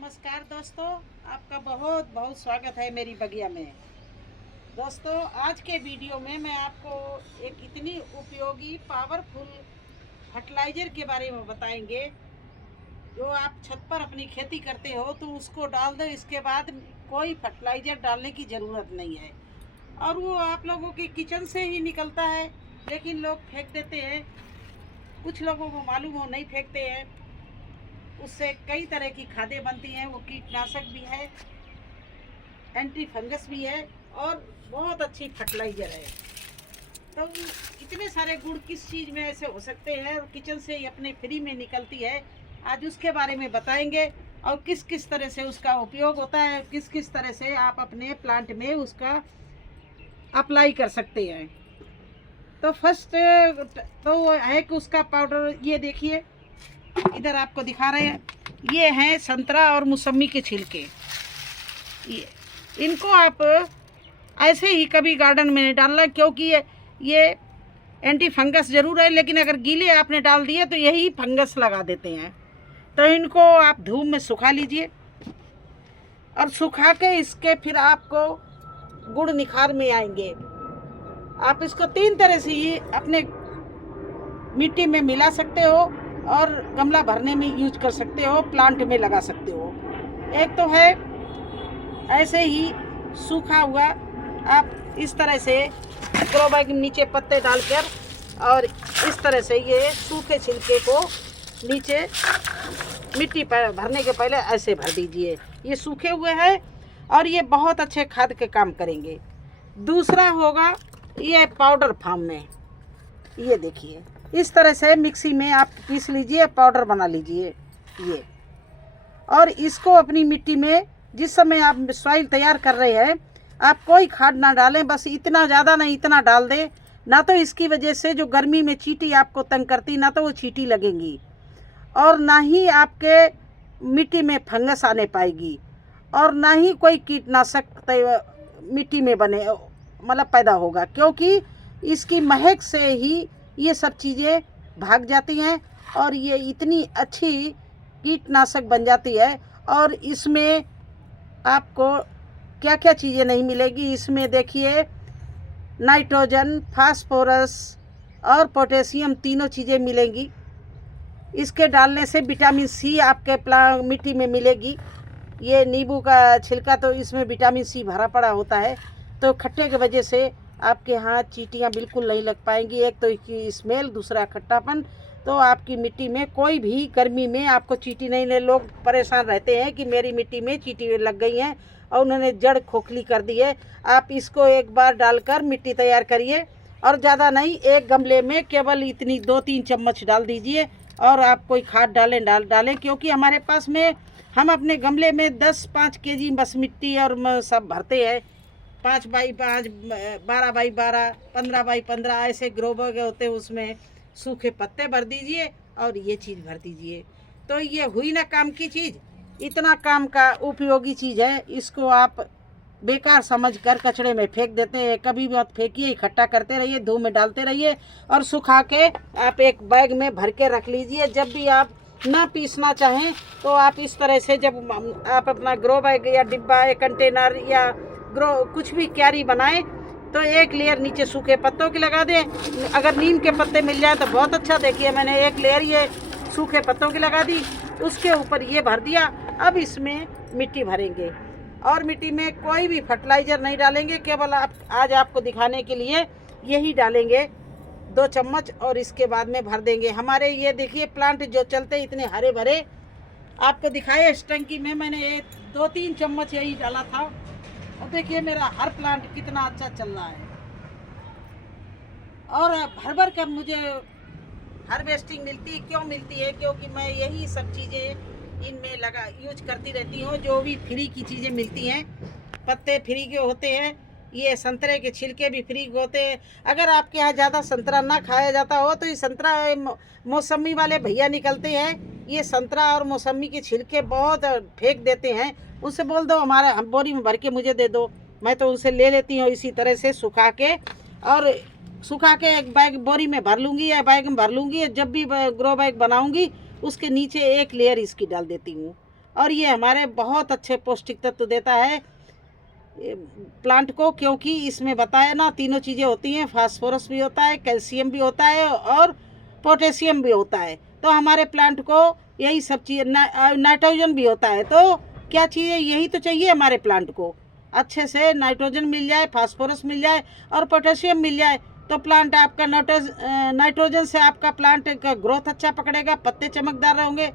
नमस्कार दोस्तों, आपका बहुत बहुत स्वागत है मेरी बगिया में। दोस्तों, आज के वीडियो में मैं आपको एक इतनी उपयोगी पावरफुल फर्टिलाइज़र के बारे में बताएंगे जो आप छत पर अपनी खेती करते हो तो उसको डाल दो। इसके बाद कोई फर्टिलाइज़र डालने की ज़रूरत नहीं है और वो आप लोगों के किचन से ही निकलता है, लेकिन लोग फेंक देते हैं। कुछ लोगों को मालूम हो नहीं फेंकते हैं। उससे कई तरह की खादें बनती हैं। वो कीटनाशक भी है, एंटी फंगस भी है और बहुत अच्छी फर्टिलाइज़र है। तो इतने सारे गुण किस चीज़ में ऐसे हो सकते हैं और किचन से ही अपने फ्री में निकलती है, आज उसके बारे में बताएंगे। और किस किस तरह से उसका उपयोग होता है, किस किस तरह से आप अपने प्लांट में उसका अप्लाई कर सकते हैं। तो फर्स्ट तो वो है कि उसका पाउडर, ये देखिए इधर आपको दिखा रहे हैं, ये हैं संतरा और मौसम्मी के छिलके। ये इनको आप ऐसे ही कभी गार्डन में नहीं डालना, क्योंकि ये एंटी फंगस ज़रूर है, लेकिन अगर गीले आपने डाल दिए तो यही फंगस लगा देते हैं। तो इनको आप धूप में सुखा लीजिए और सुखा के इसके फिर आपको गुड़ निखार में आएंगे। आप इसको 3 तरह से ही अपने मिट्टी में मिला सकते हो और गमला भरने में यूज कर सकते हो, प्लांट में लगा सकते हो। एक तो है ऐसे ही सूखा हुआ, आप इस तरह से ग्रो बैग में नीचे पत्ते डालकर और इस तरह से ये सूखे छिलके को नीचे मिट्टी पर भरने के पहले ऐसे भर दीजिए। ये सूखे हुए हैं और ये बहुत अच्छे खाद के काम करेंगे। दूसरा होगा ये पाउडर फॉर्म में, ये देखिए इस तरह से मिक्सी में आप पीस लीजिए, पाउडर बना लीजिए ये। और इसको अपनी मिट्टी में जिस समय आप सॉइल तैयार कर रहे हैं, आप कोई खाद ना डालें, बस इतना ज़्यादा नहीं इतना डाल दें। ना तो इसकी वजह से जो गर्मी में चींटी आपको तंग करती, ना तो वो चींटी लगेंगी और ना ही आपके मिट्टी में फंगस आने पाएगी और ना ही कोई कीटनाशक मिट्टी में बने मतलब पैदा होगा, क्योंकि इसकी महक से ही ये सब चीज़ें भाग जाती हैं और ये इतनी अच्छी कीटनाशक बन जाती है। और इसमें आपको क्या क्या चीज़ें नहीं मिलेगी, इसमें देखिए नाइट्रोजन, फास्फोरस और पोटेशियम तीनों चीज़ें मिलेंगी। इसके डालने से विटामिन सी आपके मिट्टी में मिलेगी। ये नींबू का छिलका तो इसमें विटामिन सी भरा पड़ा होता है, तो खट्टे की वजह से आपके यहाँ चींटियाँ बिल्कुल नहीं लग पाएंगी। एक तो इसकी स्मेल, दूसरा खट्टापन। तो आपकी मिट्टी में कोई भी गर्मी में आपको चींटी नहीं ले। लोग परेशान रहते हैं कि मेरी मिट्टी में चींटी लग गई हैं और उन्होंने जड़ खोखली कर दी है। आप इसको एक बार डालकर मिट्टी तैयार करिए और ज़्यादा नहीं, एक गमले में केवल इतनी 2-3 चम्मच डाल दीजिए और आप कोई खाद डालें, क्योंकि हमारे पास में हम अपने गमले में 10-5 केजी बस मिट्टी और सब भरते हैं। 5x5, 12x12, 15x15 ऐसे ग्रो बैग होते हैं, उसमें सूखे पत्ते भर दीजिए और ये चीज़ भर दीजिए। तो ये हुई ना काम की चीज़, इतना काम का उपयोगी चीज़ है। इसको आप बेकार समझकर कचड़े में फेंक देते हैं, कभी भी मत फेंकिए, इकट्ठा करते रहिए, धूप में डालते रहिए और सुखा के आप एक बैग में भर के रख लीजिए। जब भी आप ना पीसना चाहें तो आप इस तरह से, जब आप अपना ग्रो बैग या डिब्बा या कंटेनर या ग्रो कुछ भी क्यारी बनाएं तो एक लेयर नीचे सूखे पत्तों की लगा दें। अगर नीम के पत्ते मिल जाए तो बहुत अच्छा। देखिए मैंने एक लेयर ये सूखे पत्तों की लगा दी, उसके ऊपर ये भर दिया। अब इसमें मिट्टी भरेंगे और मिट्टी में कोई भी फर्टिलाइज़र नहीं डालेंगे, केवल आज आपको दिखाने के लिए यही डालेंगे 2 चम्मच और इसके बाद में भर देंगे। हमारे ये देखिए प्लांट जो चलते इतने हरे भरे, आपको दिखाए इस टंकी में मैंने 2-3 चम्मच यही डाला था और देखिए मेरा हर प्लांट कितना अच्छा चल रहा है। और भर भर कर मुझे हार्वेस्टिंग क्यों मिलती है, क्योंकि मैं यही सब चीज़ें इनमें यूज करती रहती हूँ। जो भी फ्री की चीज़ें मिलती हैं, पत्ते फ्री के होते हैं, ये संतरे के छिलके भी फ्री होते हैं। अगर आपके यहाँ ज़्यादा संतरा ना खाया जाता हो तो ये संतरा मौसमी वाले भैया निकलते हैं, ये संतरा और मौसमी के छिलके बहुत फेंक देते हैं। उससे बोल दो हमारे बोरी में भर के मुझे दे दो, मैं तो उनसे ले लेती हूँ। इसी तरह से सुखा के एक बैग बोरी में भर लूँगी या बैग में भर लूँगी। जब भी ग्रो बैग बनाऊँगी उसके नीचे एक लेयर इसकी डाल देती हूँ और ये हमारे बहुत अच्छे पौष्टिक तत्व देता है प्लांट को, क्योंकि इसमें बताया ना तीनों चीज़ें होती हैं, फास्फोरस भी होता है, कैल्शियम भी होता है और पोटेशियम भी होता है। तो हमारे प्लांट को यही सब चीज़, नाइट्रोजन भी होता है। तो क्या चाहिए, यही तो चाहिए हमारे प्लांट को, अच्छे से नाइट्रोजन मिल जाए, फास्फोरस मिल जाए और पोटेशियम मिल जाए। तो प्लांट आपका नाइट्रोजन से आपका प्लांट का ग्रोथ अच्छा पकड़ेगा, पत्ते चमकदार रहेंगे।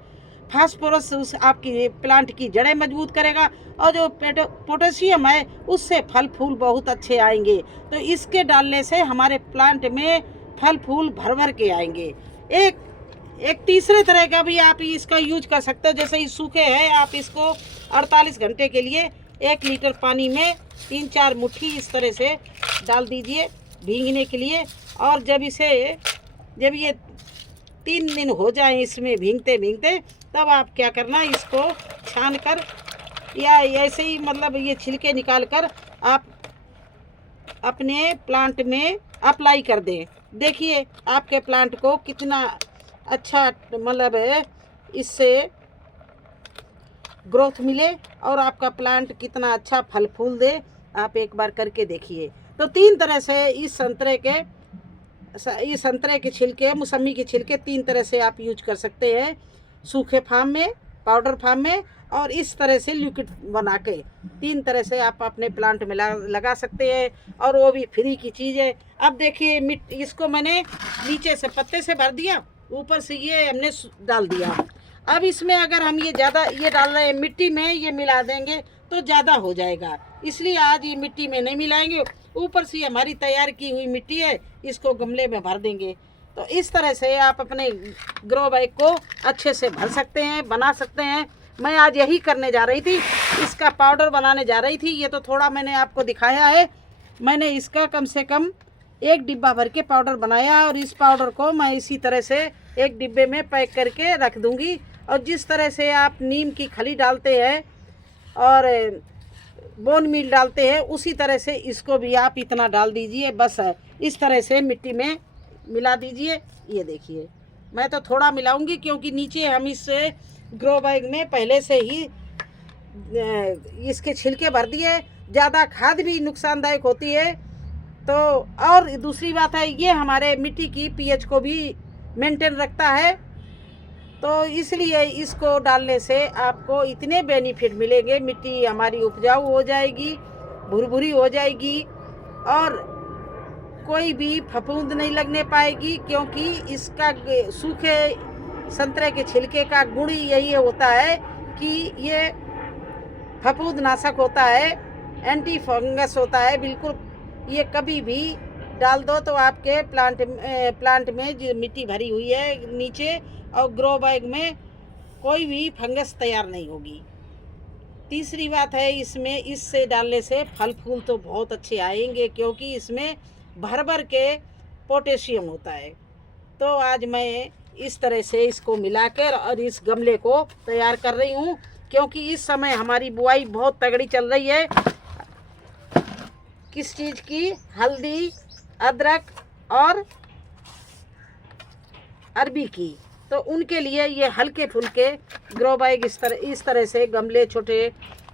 फास्फोरस उस आपकी प्लांट की जड़ें मजबूत करेगा और जो पोटेशियम है उससे फल फूल बहुत अच्छे आएंगे। तो इसके डालने से हमारे प्लांट में फल फूल भर भर के आएंगे। एक तीसरे तरह का भी आप इसका यूज कर सकते हो। जैसे ये सूखे हैं, आप इसको 48 घंटे के लिए 1 लीटर पानी में 3-4 मुट्ठी इस तरह से डाल दीजिए भीगने के लिए। और जब ये 3 दिन हो जाए इसमें भीगते भीगते, तब आप क्या करना, इसको छान कर या ऐसे ही मतलब ये छिलके निकाल कर आप अपने प्लांट में अप्लाई कर दें। देखिए आपके प्लांट को कितना अच्छा मतलब इससे ग्रोथ मिले और आपका प्लांट कितना अच्छा फल फूल दे, आप एक बार करके देखिए। तो 3 तरह से इस संतरे के छिलके, मौसमी के छिलके 3 तरह से आप यूज कर सकते हैं, सूखे फार्म में, पाउडर फार्म में और इस तरह से लिक्विड बना के। 3 तरह से आप अपने प्लांट में लगा सकते हैं और वो भी फ्री की चीज़ है। अब देखिए इसको मैंने नीचे से पत्ते से भर दिया, ऊपर से ये हमने डाल दिया। अब इसमें अगर हम ये ज़्यादा ये डाल रहे हैं मिट्टी में, ये मिला देंगे तो ज़्यादा हो जाएगा, इसलिए आज ये मिट्टी में नहीं मिलाएंगे। ऊपर से हमारी तैयार की हुई मिट्टी है, इसको गमले में भर देंगे। तो इस तरह से आप अपने ग्रो बैग को अच्छे से भर सकते हैं, बना सकते हैं। मैं आज यही करने जा रही थी, इसका पाउडर बनाने जा रही थी। ये तो थोड़ा मैंने आपको दिखाया है, मैंने इसका कम से कम 1 डिब्बा भर के पाउडर बनाया और इस पाउडर को मैं इसी तरह से एक डिब्बे में पैक करके रख दूंगी। और जिस तरह से आप नीम की खली डालते हैं और बोन मील डालते हैं, उसी तरह से इसको भी आप इतना डाल दीजिए। बस इस तरह से मिट्टी में मिला दीजिए। ये देखिए मैं तो थोड़ा मिलाऊंगी, क्योंकि नीचे हम इस ग्रो बैग में पहले से ही इसके छिलके भर दिए। ज़्यादा खाद भी नुकसानदायक होती है। तो और दूसरी बात है, ये हमारे मिट्टी की पीएच को भी मेंटेन रखता है। तो इसलिए इसको डालने से आपको इतने बेनिफिट मिलेंगे, मिट्टी हमारी उपजाऊ हो जाएगी, भुरभुरी हो जाएगी और कोई भी फफूंद नहीं लगने पाएगी, क्योंकि इसका सूखे संतरे के छिलके का गुण ही यही होता है कि ये फफूंद नाशक होता है, एंटी फंगस होता है। बिल्कुल ये कभी भी डाल दो तो आपके प्लांट में जो मिट्टी भरी हुई है नीचे और ग्रो बैग में कोई भी फंगस तैयार नहीं होगी। तीसरी बात है, इसमें इससे डालने से फल फूल तो बहुत अच्छे आएंगे, क्योंकि इसमें भर भर के पोटेशियम होता है। तो आज मैं इस तरह से इसको मिलाकर और इस गमले को तैयार कर रही हूँ, क्योंकि इस समय हमारी बुआई बहुत तगड़ी चल रही है। किस चीज़ की? हल्दी, अदरक और अरबी की। तो उनके लिए ये हल्के फुल्के ग्रो बैग इस तरह से गमले छोटे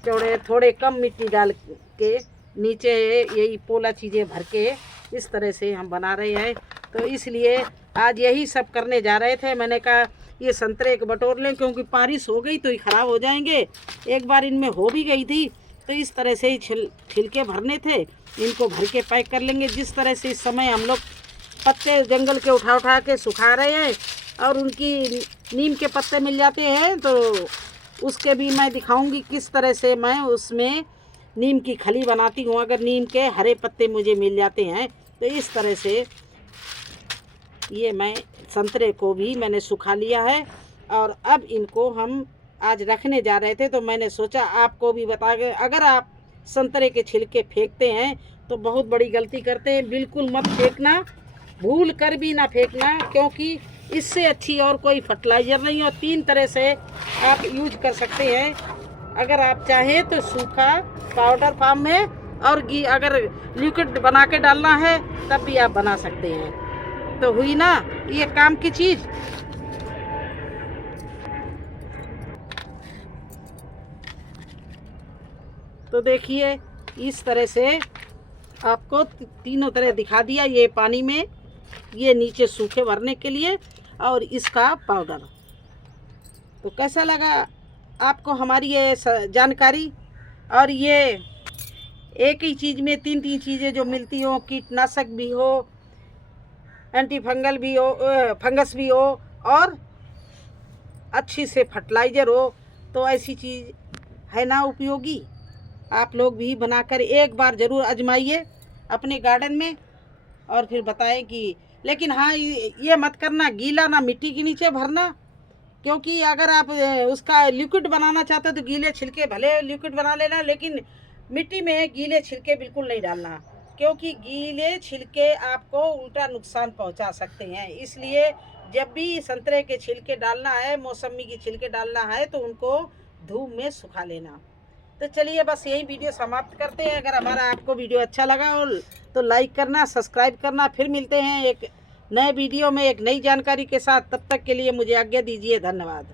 चौड़े थोड़े कम मिट्टी डाल के नीचे यही पोला चीज़ें भर के इस तरह से हम बना रहे हैं। तो इसलिए आज यही सब करने जा रहे थे। मैंने कहा ये संतरे के बटोर लें, क्योंकि बारिश हो गई तो ये ख़राब हो जाएंगे। एक बार इनमें हो भी गई थी, तो इस तरह से ही छिलके भरने थे, इनको भर के पैक कर लेंगे। जिस तरह से इस समय हम लोग पत्ते जंगल के उठा के सुखा रहे हैं और उनकी नीम के पत्ते मिल जाते हैं, तो उसके भी मैं दिखाऊंगी किस तरह से मैं उसमें नीम की खली बनाती हूँ। अगर नीम के हरे पत्ते मुझे मिल जाते हैं तो इस तरह से ये मैं संतरे को भी मैंने सुखा लिया है और अब इनको हम आज रखने जा रहे थे। तो मैंने सोचा आपको भी बता के, अगर आप संतरे के छिलके फेंकते हैं तो बहुत बड़ी गलती करते हैं। बिल्कुल मत फेंकना, भूल कर भी ना फेंकना, क्योंकि इससे अच्छी और कोई फर्टिलाइज़र नहीं। और 3 तरह से आप यूज कर सकते हैं। अगर आप चाहें तो सूखा पाउडर फॉर्म में और अगर लिक्विड बना के डालना है तब भी आप बना सकते हैं। तो हुई ना ये काम की चीज़। तो देखिए इस तरह से आपको तीनों तरह दिखा दिया। ये पानी में, ये नीचे सूखे भरने के लिए, और इसका पाउडर। तो कैसा लगा आपको हमारी ये जानकारी? और ये एक ही चीज़ में तीन चीज़ें जो मिलती हो, कीटनाशक भी हो, एंटी फंगल भी हो, फंगस भी हो, और अच्छी से फर्टिलाइज़र हो, तो ऐसी चीज़ है ना उपयोगी। आप लोग भी बनाकर एक बार ज़रूर आजमाइए अपने गार्डन में और फिर बताएं कि, लेकिन हाँ ये मत करना गीला, ना मिट्टी के नीचे भरना, क्योंकि अगर आप उसका लिक्विड बनाना चाहते हो तो गीले छिलके भले लिक्विड बना लेना, लेकिन मिट्टी में गीले छिलके बिल्कुल नहीं डालना, क्योंकि गीले छिलके आपको उल्टा नुकसान पहुंचा सकते हैं। इसलिए जब भी संतरे के छिलके डालना है, मौसमी के छिलके डालना है, तो उनको धूप में सुखा लेना। तो चलिए बस यही वीडियो समाप्त करते हैं। अगर हमारा आपको वीडियो अच्छा लगा हो तो लाइक करना, सब्सक्राइब करना। फिर मिलते हैं एक नए वीडियो में एक नई जानकारी के साथ। तब तक के लिए मुझे आज्ञा दीजिए। धन्यवाद।